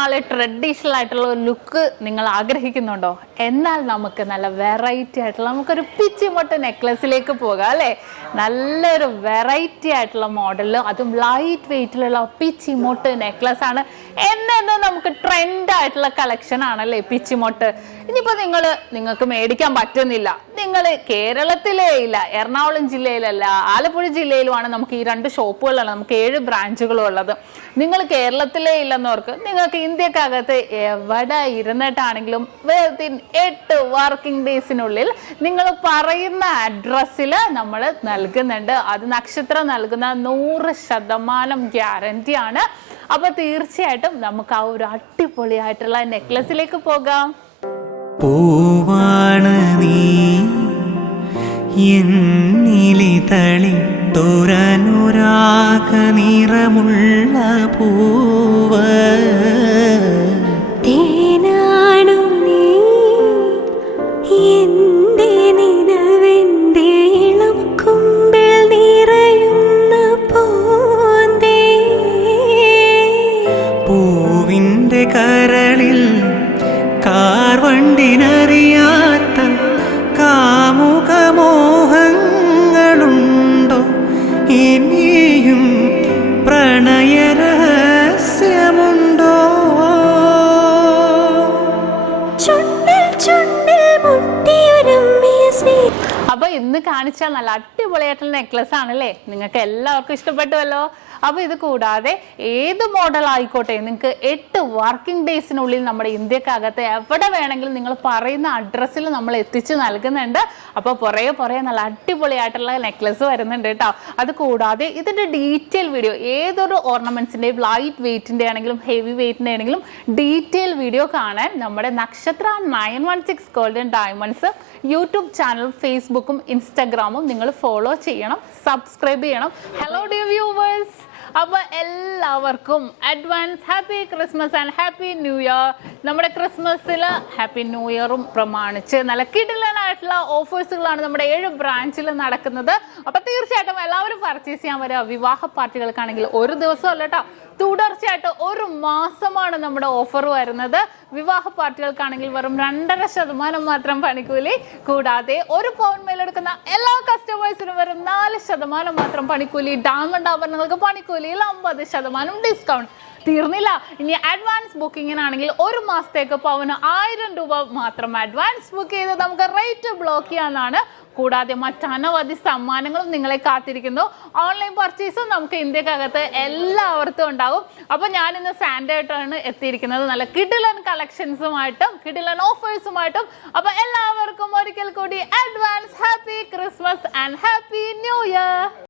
നാൾ ട്രഡീഷണൽ ആയിട്ടുള്ള ഒരു ലുക്ക് നിങ്ങൾ ആഗ്രഹിക്കുന്നുണ്ടോ? എന്നാൽ നമുക്ക് നല്ല വെറൈറ്റി ആയിട്ടുള്ള നമുക്കൊരു പിച്ചിമൊട്ട് നെക്ലസിലേക്ക് പോകാം അല്ലേ? നല്ലൊരു വെറൈറ്റി ആയിട്ടുള്ള മോഡലിൽ, അതും ലൈറ്റ് വെയിറ്റിലുള്ള പിച്ചിമൊട്ട് നെക്ലസ് ആണ്. എന്നു നമുക്ക് ട്രെൻഡ് ആയിട്ടുള്ള കളക്ഷൻ ആണല്ലേ പിച്ചിമൊട്ട്. ഇനിയിപ്പോൾ നിങ്ങൾക്ക് മേടിക്കാൻ പറ്റുന്നില്ല, നിങ്ങൾ കേരളത്തിലേ ഇല്ല, എറണാകുളം ജില്ലയിലല്ല, ആലപ്പുഴ ജില്ലയിലുമാണ് നമുക്ക് ഈ 2 ഷോപ്പുകളുള്ളത്. നമുക്ക് 7 ബ്രാഞ്ചുകളും ഉള്ളത്. നിങ്ങൾ കേരളത്തിലേ ഇല്ലെന്നവർക്ക് നിങ്ങൾക്ക് ഇന്ത്യക്കകത്ത് എവിടെ ഇരുന്നിട്ടാണെങ്കിലും വിത്തിൻ 8 വർക്കിംഗ് ഡേയ്സിനുള്ളിൽ നിങ്ങൾ പറയുന്ന അഡ്രസ്സിൽ നമ്മൾ നൽകുന്നുണ്ട്. അത് നക്ഷത്രം നൽകുന്ന 100% ഗ്യാരണ്ടി ആണ്. അപ്പൊ തീർച്ചയായിട്ടും നമുക്ക് ആ ഒരു അടിപൊളിയായിട്ടുള്ള നെക്ലസിലേക്ക് പോകാം. പൂവാണ് നീ എന്നിലെ തളിത്തൊരനുരാഗ നിറമുള്ള പൂവ്, തേനാണു നീ എന്റെ നിലവെന്റെ ഇളം കുമ്പിൽ നിറയുന്ന പൂന്തേ, പൂവിൻ്റെ കരളിൽ കാർവണ്ടിനറിയാത്ത കാമുകമോഹങ്ങളുണ്ടോ? ഇനിയും പ്രണയരഹസ്യമുണ്ടോ? ചുണ്ടിൽ ചുണ്ടിൽ മുട്ടിയൊരുമ്മിയ സ്നേഹം. അപ്പൊ ഇന്ന് കാണിച്ച നല്ല അടിപൊളിയായിട്ടുള്ള നെക്ലസ് ആണല്ലേ? നിങ്ങൾക്ക് എല്ലാവർക്കും ഇഷ്ടപ്പെട്ടുവല്ലോ. അപ്പൊ ഇത് കൂടാതെ ഏത് മോഡൽ ആയിക്കോട്ടെ, നിങ്ങൾക്ക് 8 വർക്കിംഗ് ഡേയ്സിനുള്ളിൽ നമ്മുടെ ഇന്ത്യക്കകത്ത് എവിടെ വേണമെങ്കിലും നിങ്ങൾ പറയുന്ന അഡ്രസ്സിൽ നമ്മൾ എത്തിച്ച് നൽകുന്നുണ്ട്. അപ്പോൾ പുറകെ നല്ല അടിപൊളിയായിട്ടുള്ള നെക്ലസ് വരുന്നുണ്ട് കേട്ടോ. അത് കൂടാതെ ഇതിന്റെ ഡീറ്റെയിൽ വീഡിയോ, ഏതൊരു ഓർണമെന്റ്സിന്റെയും ലൈറ്റ് വെയിറ്റിന്റെ ആണെങ്കിലും ഹെവി വെയിറ്റിന്റെ ആണെങ്കിലും ഡീറ്റെയിൽ വീഡിയോ കാണാൻ നമ്മുടെ നക്ഷത്ര 916 ഗോൾഡൻ ഡയമണ്ട്സ് യൂട്യൂബ് ചാനൽ, ഫേസ്ബുക്കും ഇൻസ്റ്റാഗ്രാമും നിങ്ങൾ ഫോളോ ചെയ്യണം, സബ്സ്ക്രൈബ് ചെയ്യണം. ഹലോ ഡിയർ വ്യൂവേഴ്സ്, അപ്പൊ എല്ലാവർക്കും advance happy Christmas and happy new year. നമ്മുടെ ക്രിസ്മസിൽ ഹാപ്പി ന്യൂ ഇയറും പ്രമാണിച്ച് നല്ല കിടിലനായിട്ടുള്ള ഓഫേഴ്സുകളാണ് നമ്മുടെ 7 ബ്രാഞ്ചിൽ നടക്കുന്നത്. അപ്പൊ തീർച്ചയായിട്ടും എല്ലാവരും പർച്ചേസ് ചെയ്യാൻ വരിക. വിവാഹ പാർട്ടികൾക്കാണെങ്കിൽ ഒരു ദിവസം അല്ല കേട്ടോ, തുടർച്ചയായിട്ട് 1 മാസമാണ് നമ്മുടെ ഓഫർ വരുന്നത്. വിവാഹ പാർട്ടികൾക്കാണെങ്കിൽ വെറും 2.5% മാത്രം പണിക്കൂലി. കൂടാതെ 1 പൗൺ മേലെടുക്കുന്ന എല്ലാ കസ്റ്റമേഴ്സിനും വെറും 4% മാത്രം പണിക്കൂലി. ഡയമണ്ട് ആഭരണങ്ങൾക്ക് പണിക്കൂലിയിൽ 50% ഡിസ്കൗണ്ട്. തീർന്നില്ല, ഇനി അഡ്വാൻസ് ബുക്കിങ്ങിനാണെങ്കിൽ 1 മാസത്തേക്ക് പവന് 1000 രൂപ മാത്രം അഡ്വാൻസ് ബുക്ക് ചെയ്ത് നമുക്ക് റേറ്റ് ബ്ലോക്ക് ചെയ്യാനാണ്. കൂടാതെ മറ്റനവധി സമ്മാനങ്ങളും നിങ്ങളെ കാത്തിരിക്കുന്നു. ഓൺലൈൻ പർച്ചേസും നമുക്ക് ഇന്ത്യക്കകത്ത് എല്ലാവർക്കും ഉണ്ടാവും. അപ്പൊ ഞാൻ ഇന്ന് സാൻഡേ ആയിട്ടാണ് എത്തിയിരിക്കുന്നത്, നല്ല കിടിലൻ കളക്ഷൻസുമായിട്ടും കിടിലൻ ഓഫേഴ്സുമായിട്ടും. അപ്പൊ എല്ലാവർക്കും ഒരിക്കൽ കൂടി advance happy Christmas and happy new year.